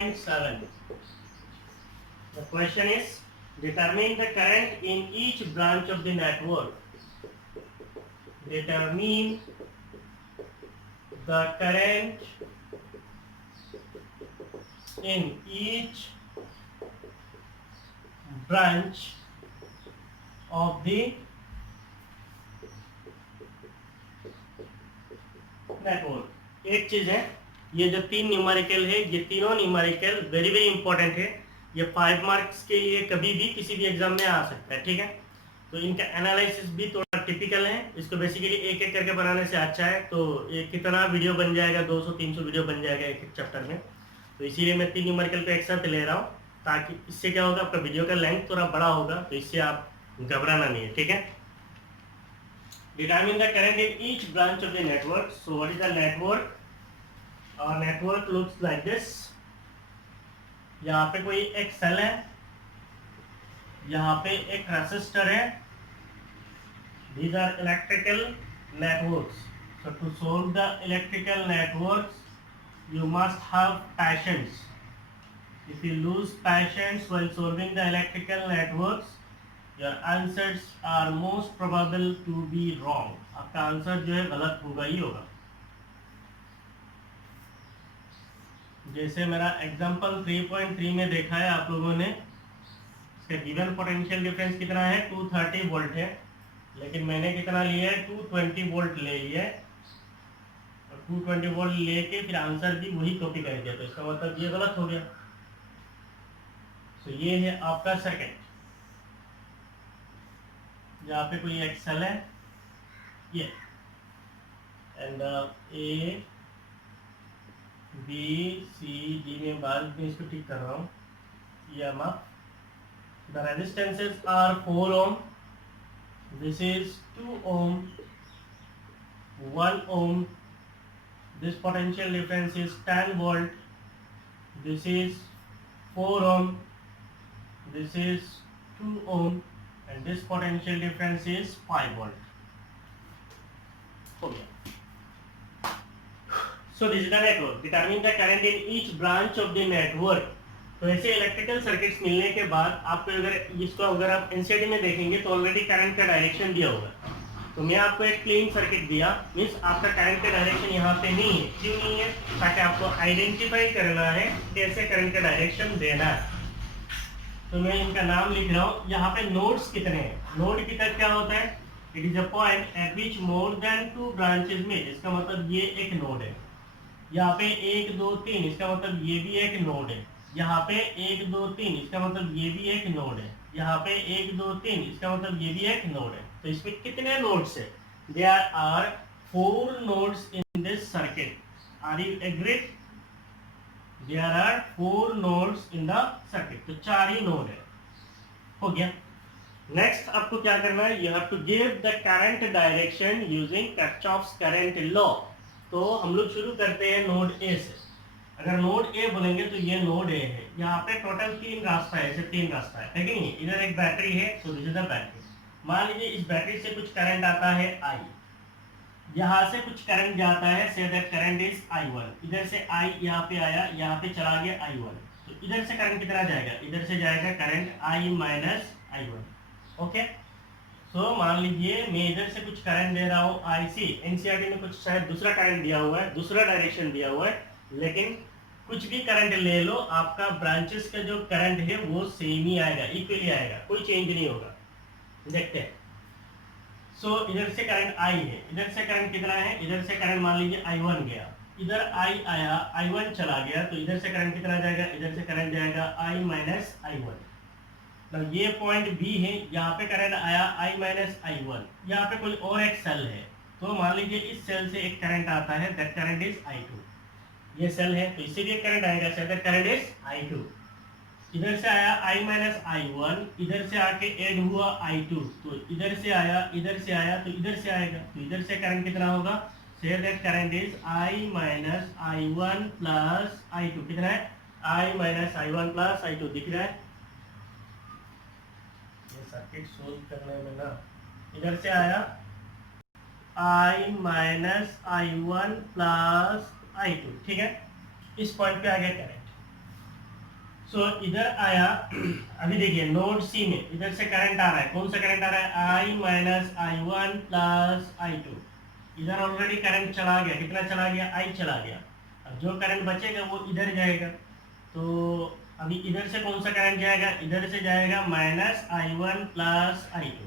7. The question is, determine the current in each branch of the network. Determine the current in each branch of the network. एक चीज है, ये जो तीन numerical है, ये तीनों न्यूमेरिकल वेरी वेरी इंपॉर्टेंट है। ये 5 मार्क्स के लिए कभी भी किसी भी एग्जाम में आ सकता है, ठीक है। तो इनका एनालिसिस भी थोड़ा टिपिकल है। इसको बेसिकली एक एक करके बनाने से अच्छा है। तो ये कितना वीडियो बन जाएगा, 200-300 वीडियो बन जाएगा एक एक चैप्टर में। तो इसीलिए मैं 3 न्यूमेरिकल को एक साथ ले रहा हूँ, ताकि इससे क्या होगा, आपका वीडियो का लेंथ थोड़ा बड़ा होगा, तो इससे आप घबराना नहीं है, ठीक है। Determine the current in each branch of the network. So what is the network? Our network looks like this. यहाँ पे कोई एक सेल है, यहाँ पे एक रेसिस्टर है। These are electrical networks. So to solve the electrical networks, you must have patience. If you lose patience while solving the electrical networks, your answers are most probable to be wrong. आपका answer जो है गलत होगा ही होगा। जैसे मेरा example 3.3 में देखा है आप लोगों ने, इसका गिवन पोटेंशियल डिफरेंस कितना है, 230 वोल्ट है, लेकिन मैंने कितना लिया है, 220 वोल्ट ले लिया है। और 220 वोल्ट लेके फिर आंसर भी वही कॉपी कर दिया, तो इसका मतलब ये गलत हो गया। तो ये है आपका सर्किट। यहाँ पे कोई एक सेल है, ये and A B C D में बाद में इसको ठीक कर रहा हूँ। ये the resistances are 4 ohm, this is 2 ohm, 1 ohm, this potential difference is 10 volt, this is 4 ohm, this is 2 ohm, and this potential difference is 5 volt. हो गया। So this is the network. Determine the current in each branch of the network. तो ऐसे electrical circuits मिलने के बाद आपको अगर आप एनसीईआरटी में देखेंगे तो ऑलरेडी करंट का डायरेक्शन दिया होगा। तो मैं आपको एक क्लीन सर्किट दिया, मीन्स आपका करंट का डायरेक्शन यहाँ पे नहीं है। क्यों नहीं है? ताकि आपको आइडेंटिफाई करना है कैसे करंट का डायरेक्शन देना है। तो मैं इनका नाम लिख रहा हूँ। यहाँ पे नोड्स कितने हैं? नोड की तरह क्या होता है? It is a point eight which more than 2 branches में, इसका मतलब ये एक नोड है। यहाँ पे 1 2 3, इसका मतलब ये भी एक नोड है। यहाँ पे 1 2 3, इसका मतलब ये भी एक नोड है। यहाँ पे 1 2 3, इसका मतलब ये भी एक नोड है। तो इसमें कितने नोड्स है? There are 4 nodes in this circuit. Are you agreed? There are 4 nodes in the circuit. तो 4 ही नोड है। हो गया। नेक्स्ट आपको क्या करना है? You have to give the current direction using Kirchhoff's current law. तो हम लोग शुरू करते हैं नोड ए से। अगर नोड ए बोलेंगे तो ये नोड ए है। यहाँ पे टोटल 3 रास्ता है, ऐसे 3 रास्ता है कि नहीं? इधर एक बैटरी है, तो दिस इज द बैटरी। मान लीजिए इस बैटरी से कुछ करंट आता है आई, यहाँ से कुछ करंट जाता है, say that current is I1। इधर से I यहाँ पे आया, यहाँ पे चला गया I1। तो इधर से करंट कितना जाएगा? इधर से जाएगा current I minus I1। Okay. So मान लीजिए मैं इधर से कुछ करंट दे रहा हूँ IC। एनसीईआरटी में कुछ शायद दूसरा करंट दिया हुआ है, दूसरा डायरेक्शन दिया हुआ है, लेकिन कुछ भी करंट ले लो, आपका ब्रांचेस का जो करंट है वो सेम ही आएगा, इक्वली आएगा, कोई चेंज नहीं होगा। देखते हैं। सो इधर से करंट I है, इधर से करंट कितना है? इधर से करंट मान लीजिए I1 गया, इधर I आया, I1 चला गया, तो इधर से करंट कितना जाएगा? इधर से करंट जाएगा I माइनस I1। तो ये पॉइंट B है, यहाँ पे करंट आया I माइनस I1। यहाँ पे कोई और एक सेल है, तो मान लीजिए इस सेल से एक करंट आता है, दैट करंट इज I2। ये सेल है तो इससे भी एक करंट आएगा, so that current is I2। इधर से आया I माइनस I1, इधर से आके ऐड हुआ I2, तो इधर से आया, इधर से आया, तो इधर से आएगा, तो इधर से करंट कितना होगा? Say that current is I minus I1 plus I2। कितना है? I minus I1 plus I2। दिख रहा है? ये सर्किट सोल्व करने में ना, इधर से आया I minus I1 plus I2, ठीक है। इस पॉइंट पे आ गया करंट। सो इधर आया अभी देखिए नोड सी में इधर से करंट आ रहा है, कौन सा करंट आ रहा है, I minus I one plus I two. इधर ऑलरेडी करंट चला गया, कितना चला गया, आई चला गया। अब जो करंट बचेगा वो इधर जाएगा, तो अभी इधर से कौन सा करंट जाएगा, इधर से जाएगा minus I one plus I two.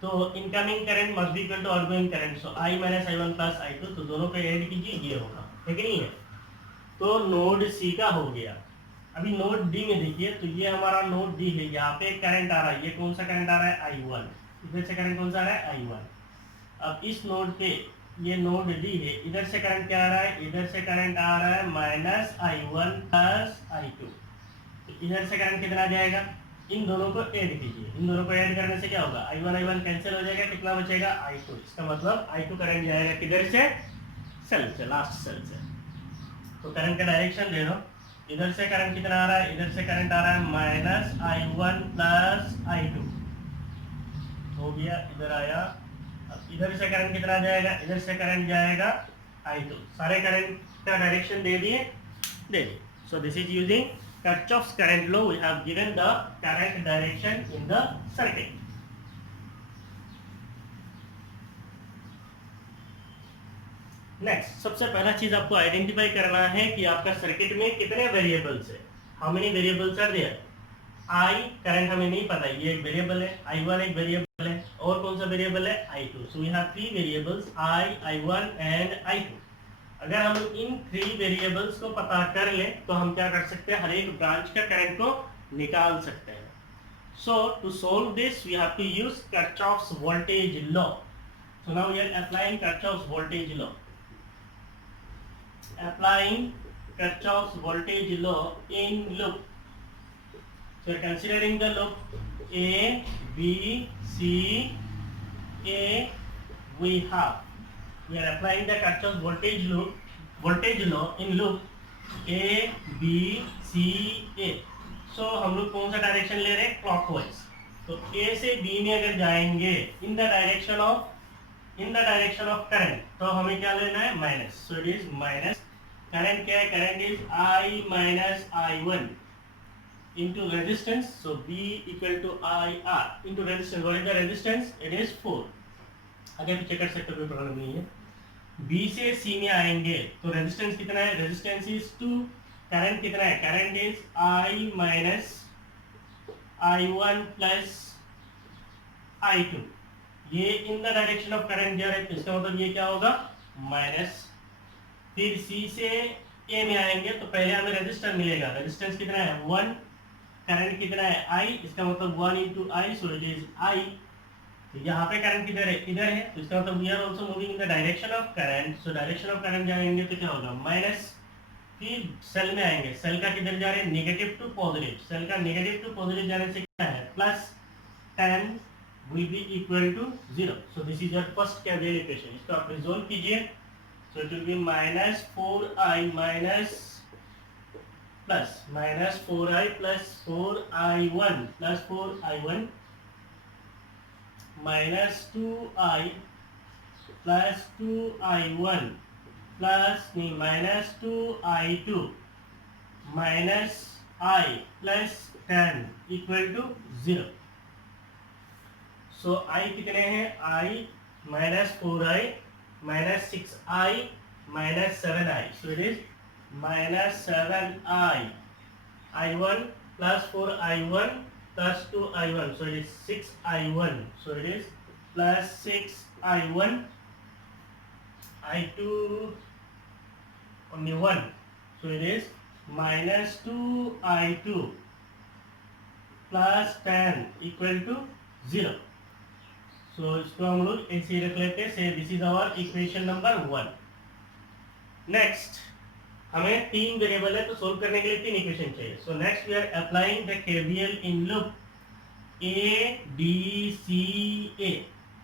तो incoming current must be equal to outgoing current, so I minus I one plus I two, तो दोनों को ऐड कीजिए, ये होगा, है कि नहीं है। तो नोड सी का हो गया। अभी नोड डी में देखिए, तो ये हमारा नोड डी है, यहाँ पे करंट आ रहा है, ये कौन सा करंट आ रहा है, आई वन। इधर से करंट कौन सा आ रहा है, आई वन। अब इस नोड पे ये नोड डी है, इधर से करंट क्या आ रहा है, इधर से करंट आ रहा है minus I one plus I two. तो इधर से करंट कितना जाएगा, इन दोनों को ऐड कीजिए, इन दोनों को ऐड करने से क्या होगा, आई वन कैंसिल हो जाएगा, कितना बचेगा, आई टू। इसका मतलब आई टू करंट जाएगा किधर से, सेल से, लास्ट सेल से। तो करंट का डायरेक्शन दे दो, इधर से करंट कितना आ रहा है, इधर से करंट आ रहा है minus I one plus I two, हो गया, इधर आया। अब इधर से करंट कितना जाएगा, इधर से करंट जाएगा आई टू। सारे करंट का डायरेक्शन दे दिए। सो this is using Kirchhoff's current law, we have given the current direction in the circuit. Next, सबसे पहला चीज आपको आइडेंटिफाई करना है कि आपका सर्किट में कितने वेरिएबल्स है, how many variables are there. I current हमें नहीं पता, ये एक वेरिएबल है, आई वन एक वेरिएबल है, और कौन सा वेरिएबल है, I two. So we have three variables, I one and I two. अगर हम इन थ्री वेरिएबल्स को पता कर ले तो हम क्या कर सकते हैं, हर एक ब्रांच का करंट को निकाल सकते हैं। So to solve this we have to use Kirchhoff's voltage law. So now we are applying Kirchhoff's voltage law. Applying Kirchhoff's voltage law in loop. So we are considering the loop A, B, C, A. We are applying the Kirchhoff's voltage law in loop A, B, C, A. So हम लोग कौन सा direction ले रहे हैं, clockwise. तो A से B में अगर जाएंगे in the direction of current, तो हमें क्या लेना है, minus. So it is minus, current क्या है, current is I minus I one into resistance. So B equal to IR into resistance. What is the resistance? It is 4. आगे पीछे कर सकते हो, कोई प्रॉब्लम नहीं है। B से C में आएंगे तो रेजिस्टेंस कितना है, रेजिस्टेंस इज 2। करंट कितना है, current is I minus I one plus I two. ये in the direction of current जा रहा है, इसका मतलब ये क्या होगा, माइनस। फिर C से A में आएंगे तो पहले हमें रेजिस्टेंस मिलेगा, रेजिस्टेंस कितना है, 1। करंट कितना है, I, इसका मतलब 1 into I, so it is I। तो यहाँ पे करंट किधर है, इधर है, तो इसका मतलब we are also moving in the direction of current. So direction of current जाएंगे तो क्या होगा, माइनस। फिर सेल में आएंगे, सेल का किधर जा रहे हैं, नेगेटिव टू पॉजिटिव। सेल का नेगेटिव टू पॉजिटिव जाने से क्या है, plus 10 will be equal to 0. So this is your first KVL equation. इसको आप रिजोल्व कीजिए, so it will be minus 4i minus plus minus 4i plus 4i1 plus 4i1 minus 2i plus 2i1 plus minus 2i2 minus I plus 10 equal to 0. So I कितने हैं, I minus 4i minus 6i minus 7i. So it is minus 7i I1 plus 4i1 plus 2i1. So it is 6i1. So it is plus 6i1, I2 only 1. So it is minus 2i2 plus 10 equal to 0. So इसको हम लोग ऐसे ही रख लेते हैं, so this is our equation number 1। Next, हमें तीन variable है तो सोल्व करने के लिए तीन इक्वेशन चाहिए। So next we are applying the KVL in loop A B C A.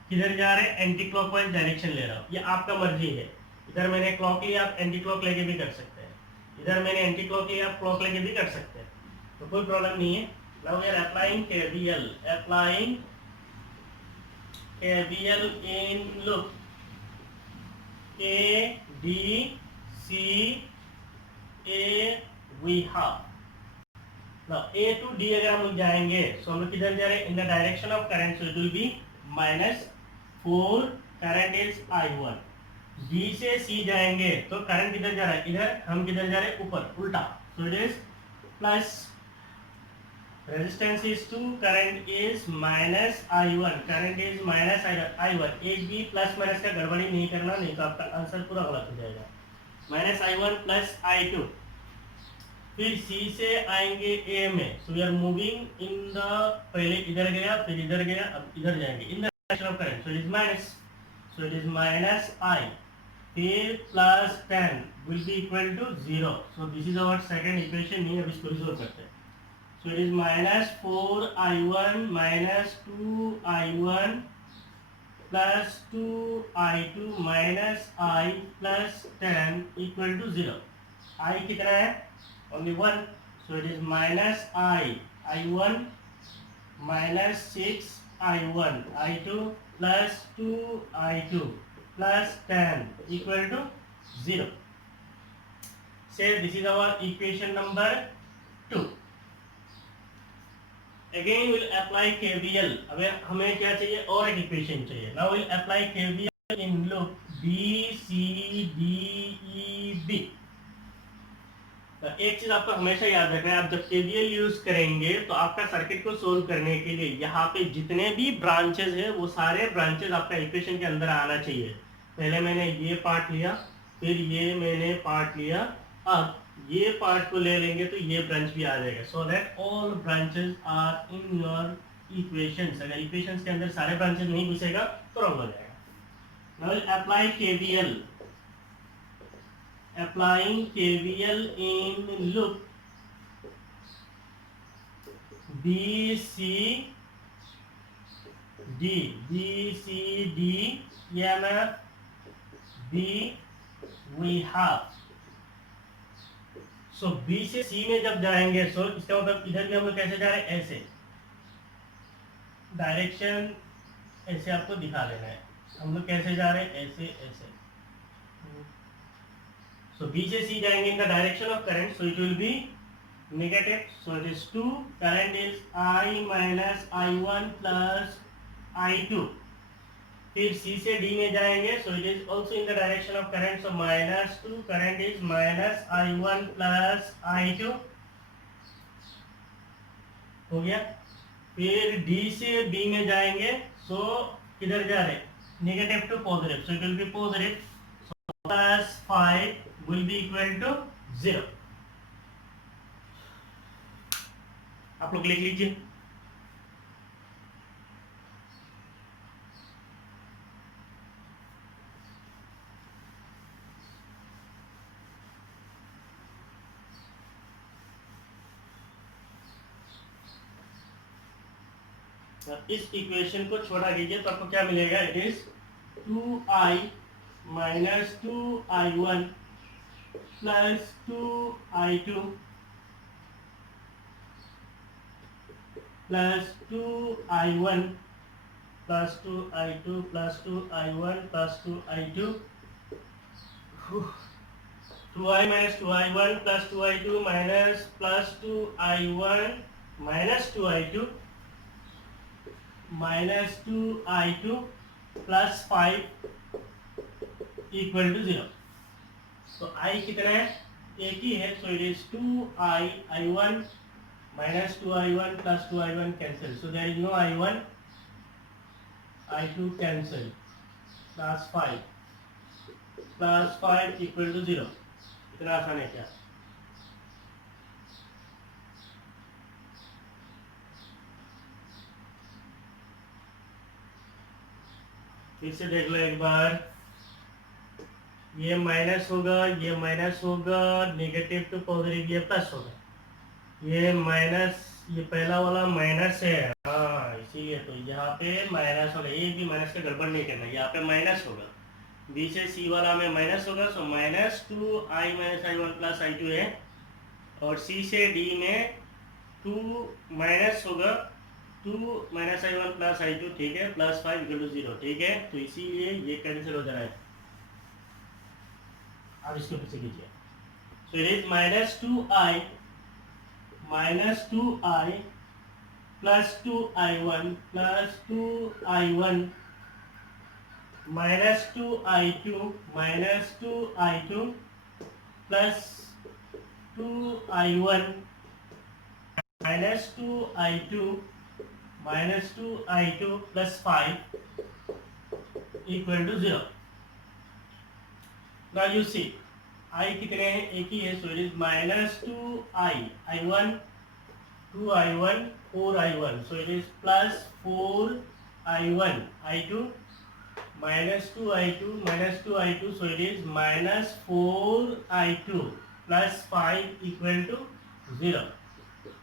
किधर जा रहे हैं, एंटी क्लॉकवाइज डायरेक्शन ले रहा हूँ, ये आपका मर्जी है। इधर मैंने क्लॉक लिया, आप एंटी क्लॉक लेके भी कर सकते हैं, इधर मैंने एंटी क्लॉक लिया, आप क्लॉक लेके भी कर सकते हैं, तो कोई प्रॉब्लम नहीं है। Now we are applying KVL, applying KVL in loop A, B, C, A we have A to D अगर हम लोग जाएंगे तो हम लोग किधर जा रहे हैं, in the direction of current, so it will be -4, current is I1। B से सी जाएंगे तो करंट किधर जा रहा है, इधर, हम किधर जा रहे हैं, ऊपर, उल्टा, सो it is plus, resistance is 2, current is -I1, current is -I1। एक भी प्लस माइनस का गड़बड़ी नहीं करना, नहीं तो आपका आंसर पूरा गलत हो जाएगा। -I1 प्लस I2, फिर सी से आएंगे ए में, so we are moving in the, पहले इधर गया फिर इधर गया, अब इधर जाएंगे, in the direction of current, so it is minus, so it is -I, फिर plus 10 will be equal to 0। So this is our second equation, नहीं अब इसको रिजोल्व करते हैं। So it is -4I1 -2I1 plus 2I2 minus I plus 10 equal to 0। I कितना है, only 1, so it is -I1 minus 6I1 I2 plus 2I2 plus 10 equal to 0। Say this is our equation number 2। Again we'll apply KVL। अब हमें क्या चाहिए, और एक equation चाहिए। Now we'll apply KVL in loop B C D E B। तो एक चीज आपको हमेशा याद रखना है, आप जब केवीएल यूज करेंगे तो आपका सर्किट को सोल्व करने के लिए यहाँ पे जितने भी ब्रांचेस है वो सारे ब्रांचेस आपका इक्वेशन के अंदर आना चाहिए। पहले मैंने ये पार्ट लिया, फिर ये मैंने पार्ट लिया, अब ये पार्ट को ले लेंगे तो ये ब्रांच भी आ जाएगा, so that all branches are in your equations. अगर इक्वेशंस के अंदर सारे ब्रांचेस नहीं घुसेगा तो रॉन्ग हो जाएगा। Now will apply KVL. Applying KVL in loop B C D EMF B we have। So B से C में जब जाएंगे, so इसका मतलब इधर भी हम लोग कैसे जा रहे हैं, ऐसे डायरेक्शन ऐसे आपको दिखा देना है, हम लोग कैसे जा रहे हैं, ऐसे ऐसे। So B से C जाएंगे in the direction of current, so it will be negative, so it is 2, current is I minus I1 plus I2। फिर C से D में जाएंगे, so it is also in the direction of current, so -2, current is minus I1 plus I2 हो गया। फिर D से B में जाएंगे, so किधर जा रहे, negative to positive, so it will be positive, so plus 5 will be equal to 0। आप लोग लिख लीजिए। इस इक्वेशन को छोटा कीजिए तो आपको क्या मिलेगा, it is 2I minus 2I1 plus 2I2 plus 2I1 plus 2I2 plus 2I1 plus 2I2 2I minus 2I1 plus 2I2 minus plus 2I1 minus 2I2 minus 2I2 plus 5 equal to 0। तो I कितना है, एक ही है, so it is 2I I1 minus 2I1 plus 2I1 cancel, so there is no I1, I2 cancel, plus 5 equal to 0। इतना आसान है क्या? फिर से देख लो एक बार, ये माइनस होगा, ये माइनस होगा, नेगेटिव टू पॉजिटिव ये प्लस होगा, ये माइनस, ये पहला वाला माइनस है, हाँ इसीलिए तो यहाँ पे माइनस होगा, एक भी माइनस का गड़बड़ नहीं करना, यहाँ पे माइनस होगा। बी से सी वाला में माइनस होगा, so minus 2I minus I1 plus I2 है, और सी से डी में 2 माइनस होगा, 2 minus I1 प्लस I2, ठीक है, प्लस 5 इक्वल टू 0, ठीक है, तो इसीलिए ये कैंसिल हो जा रहा है। अब इसको फिर से कीजिए, सो it is -2I -2i plus 2i1 plus 2i1 minus 2i2 minus 2i2 plus 2i1 minus 2i2 minus 2i2 plus 5 equal to 0. Now you see I कितने हैं, एक ही है, so it is minus 2i, i1 2i1 4i1, so it is plus 4i1 i2 minus 2i2 minus 2i2, so it is minus 4i2 plus 5 equal to 0,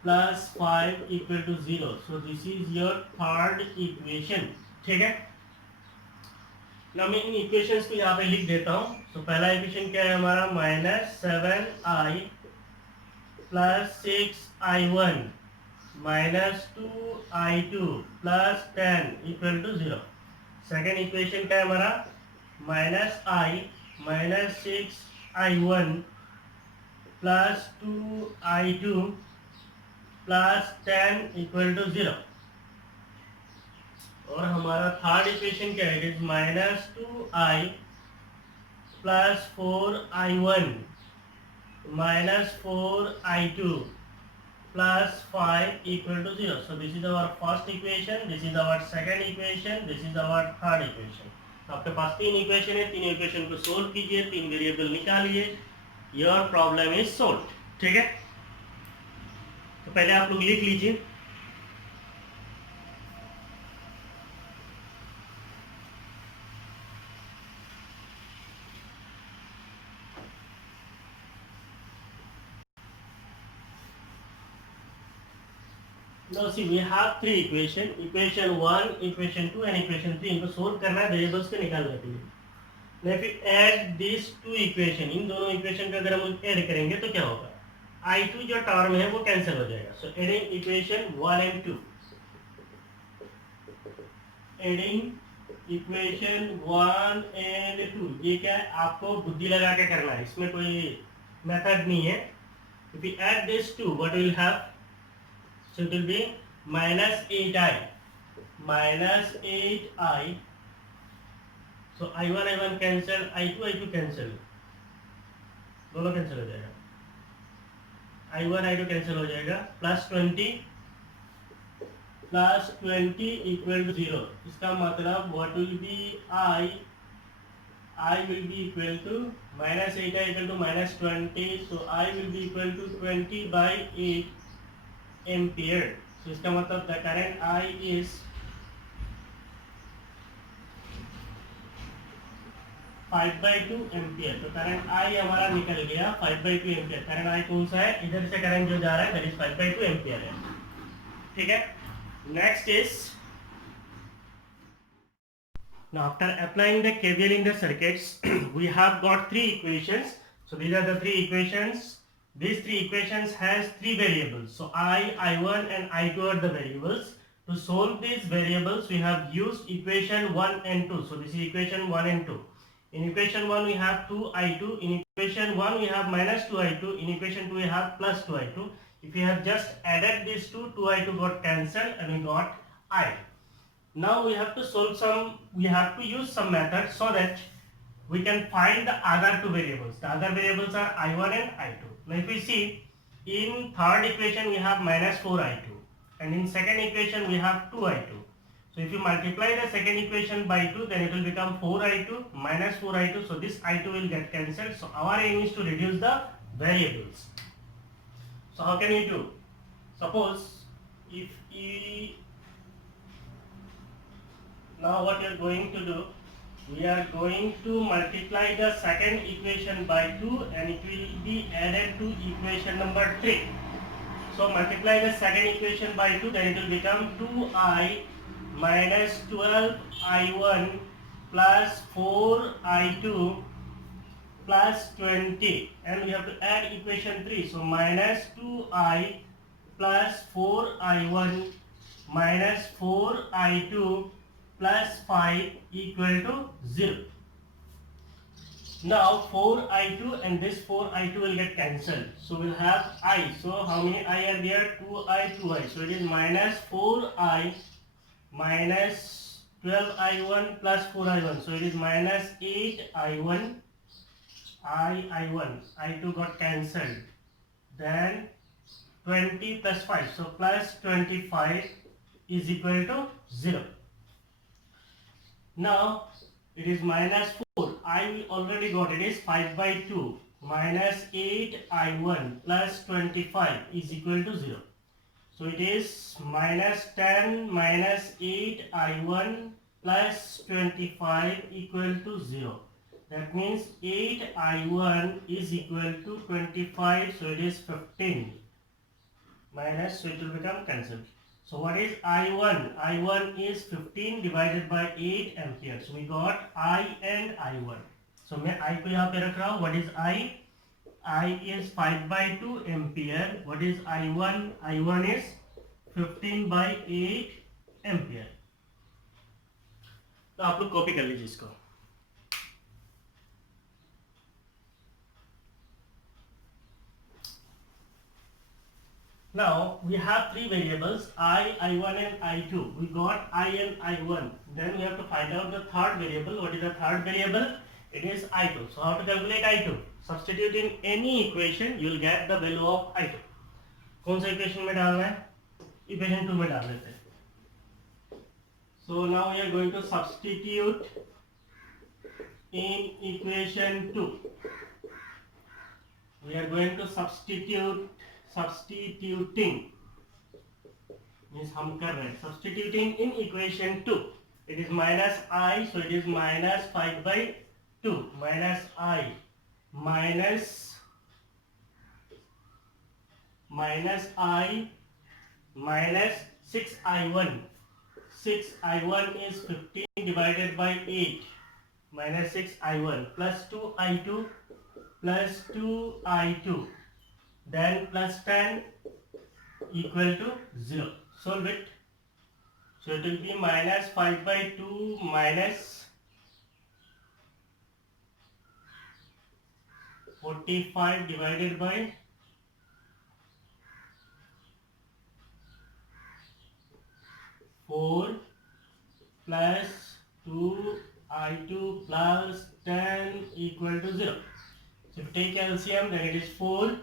plus 5 equal to 0. So this is your third equation. ठीक है, ना मैं इन equations को यहाँ पे लिख देता हूँ. तो पहला इक्वेशन क्या है हमारा, minus 7i plus 6i1 minus 2i2 plus 10 equal to 0. Second equation क्या है हमारा, minus i minus 6i1 plus 2i2 plus 10 equal to 0. और हमारा थर्ड इक्वेशन क्या है, it is minus 2i plus 4i1 minus 4i2 plus 5 equal to 0. So this is our first equation, this is our second equation, this is our third equation. आपके पास तीन equation है, तीन equation को solve कीजिए, तीन variable निकालिए, your problem is solve. ठीक है, तो पहले आप लोग लिख लीजिए. Now see we have three equation, equation 1, equation 2 and equation 3. इनको सोल्व करना है वेरिएबल्स को निकालने के लिए. Now if you add these two equation, इन दोनों इक्वेशन को अगर हम ऐड करेंगे तो क्या होगा, i2 जो टर्म है वो कैंसिल हो जाएगा. So adding equation 1 and 2, adding equation 1 and 2, ये क्या है, आपको बुद्धि लगा के करना है, इसमें कोई मेथड नहीं है. If you add this two, what will have, so it will be minus 8i minus 8i. So i1 cancel, i2 cancel, दोनों कैंसिल हो जाएगा, i1 कैंसिल हो जाएगा. Plus 20 equal to 0. इसका मतलब what will be I will be equal to minus 8i equal to minus 20. So I will be equal to 20 by 8 ampere. तो इसका मतलब the current I is 5/2 ampere. तो current I हमारा निकल गया 5/2 ampere. Current I कौन सा है, इधर से करंट जो जा रहा है दैट इज 5/2 एम्पियर है. ठीक है, next is, now after applying the KVL in the circuits we have got three equations. So these are the three equations. These three equations has three variables. So I1 and I2 are the variables. To solve these variables we have used equation 1 and 2. So this is equation 1 and 2. In equation 1 we have 2i2, in equation 1 we have minus 2i2, in equation 2 we have plus 2i2. If you have just added these two, 2i2 got cancelled and we got I. Now we have to solve some, we have to use some method so that we can find the other two variables. The other variables are I1 and I2. Now if we see, in third equation we have minus 4i2 and in second equation we have 2i2. So if you multiply the second equation by 2, then it will become 4i2 minus 4i2. So this i2 will get cancelled. So our aim is to reduce the variables. So how can we do? Suppose if now what we are going to do, we are going to multiply the second equation by 2 and it will be added to equation number 3. So multiply the second equation by 2, then it will become 2i minus 12i1 plus 4i2 plus 20, and we have to add equation 3. So minus 2i plus 4i1 minus 4i2 plus 5 equal to 0. Now 4i2 and this 4i2 will get cancelled. So we'll have I. So how many I are there? 2i, 2i. So it is minus 4i minus 12i1 plus 4i1. So it is minus 8i1. I1. I2 got cancelled. Then 20 plus 5. So plus 25 is equal to 0. Now it is minus 4. I already got it is 5 by 2 minus 8i1 plus 25 is equal to 0. So it is minus 10 minus 8i1 plus 25 equal to 0. That means 8i1 is equal to 25. So it is 15 minus, so it will become cancelled. So what is I1? I1 is 15 divided by 8 ampere. So we got I and I1. So मैं I को यहाँ पे रख रहा हूँ. What is I? I is 5 by 2 ampere. What is I1? I1 is 15 by 8 ampere. तो आप लोग कॉपी कर लीजिए इसको. Now we have three variables I, I1 and I2. We got I and I1. Then we have to find out the third variable. What is the third variable? It is I2. So how to calculate I2? Substitute in any equation, you will get the value of I2. कौन सा equation में डालना है? Equation 2 में डाल देते हैं. So now we are going to substitute in equation 2. We are going to substituting means हम कर रहे हैं substituting in equation 2. It is minus I, so it is minus 5 by 2 minus I minus I minus 6i1. 6i1 is 15 divided by 8 minus 6i1 plus 2i2 plus 2i2. Then plus 10 equal to 0. Solve it. So it will be minus 5 by 2 minus 45 divided by 4 plus 2i2 plus 10 equal to 0. So if you take LCM, then it is 4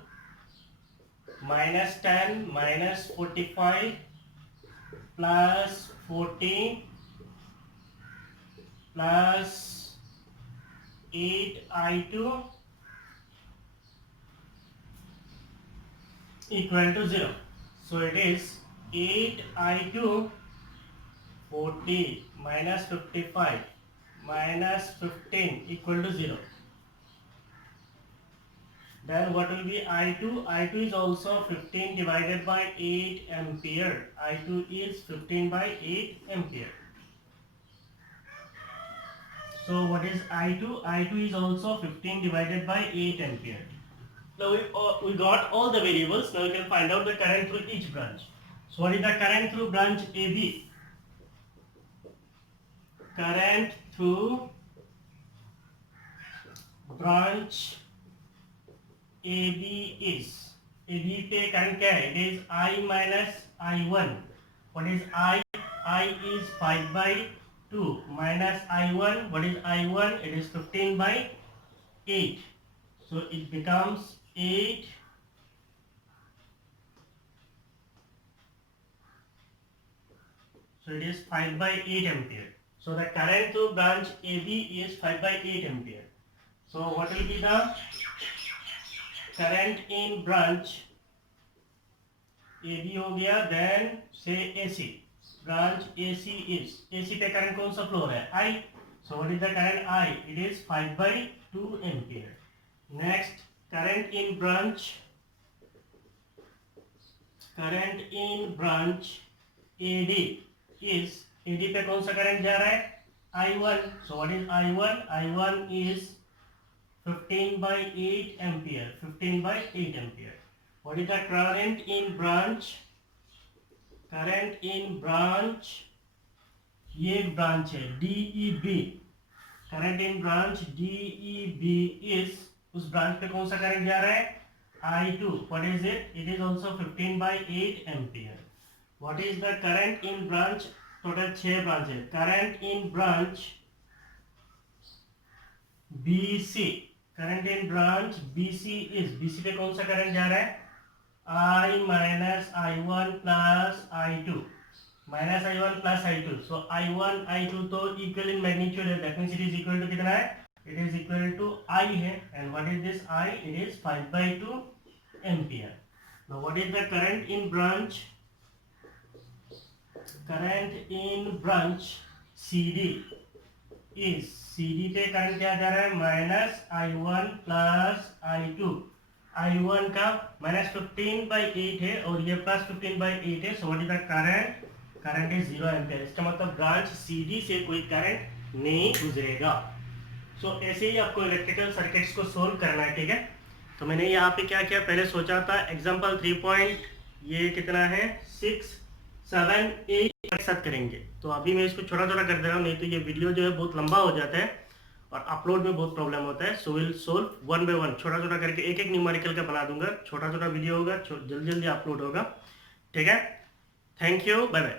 minus 10 minus 45 plus 14 plus 8i2 equal to 0. So it is 8i2 40 minus 55 minus 15 equal to 0. Then what will be I2? I2 is also 15 divided by 8 ampere. I2 is 15 by 8 ampere. So what is I2? I2 is also 15 divided by 8 ampere. Now we got all the variables. Now we can find out the current through each branch. So what is the current through branch AB? Current through branch AB is, AB पे current क्या है? It is I minus I1. What is I? I is 5 by 2 minus I1. What is I1? It is 15 by 8. So it becomes 8 so it is 5 by 8 ampere. So the current through branch AB is 5 by 8 ampere. So what will be the current in branch AB हो गया. Then say AC. Branch AC is, AC पे current कौन सा flow है? I. So what is the current I? It is 5 by 2 ampere. Next, current in branch AD is, AD पे कौन सा current जा रहा है? I1. So what is I1? I1 is 15 by 8 ampere. 15 by 8 ampere. What is the current in branch? Current in branch, ये एक branch है DEB. Current in branch DEB is, उस ब्रांच पे कौन सा करंट जा रहा है, I2. What is it? It is also 15/8 ampere. What is the current in branch? Total 6 branch है. Current in branch BC, current in branch BC is, BC पे कौन सा करंट जा रहा है, I minus I1 plus I2, minus I1 plus I2. So I1 I2 तो equal in magnitude है, that means it is equal to कितना है, it is equal to I है. And what is this I? It is 5/2 ampere. Now what is the current in branch, current in branch CD is, CD पे current क्या जा रहा है, minus I1 plus I2. I1 का minus 15/8 है और ये प्लस 15/8 है. So what is the current, current is 0 ampere. इसका मतलब ब्रांच CD से कोई करंट नहीं गुजरेगा. सो ऐसे ही आपको इलेक्ट्रिकल सर्किट्स को सोल्व करना है, ठीक है. तो मैंने यहाँ पे क्या किया, पहले सोचा था एग्जाम्पल 3 पॉइंट, ये कितना है 6 7 8 एक साथ करेंगे. तो अभी मैं इसको छोटा छोटा कर दे रहा हूँ, नहीं तो ये वीडियो जो है बहुत लंबा हो जाता है और अपलोड में बहुत प्रॉब्लम होता है. सो विल सोल्व 1 बाय 1, छोटा छोटा करके एक एक न्यूमेरिकल का बना दूंगा. छोटा छोटा वीडियो होगा, जल्दी जल्दी अपलोड होगा, ठीक है. Thank you, bye bye.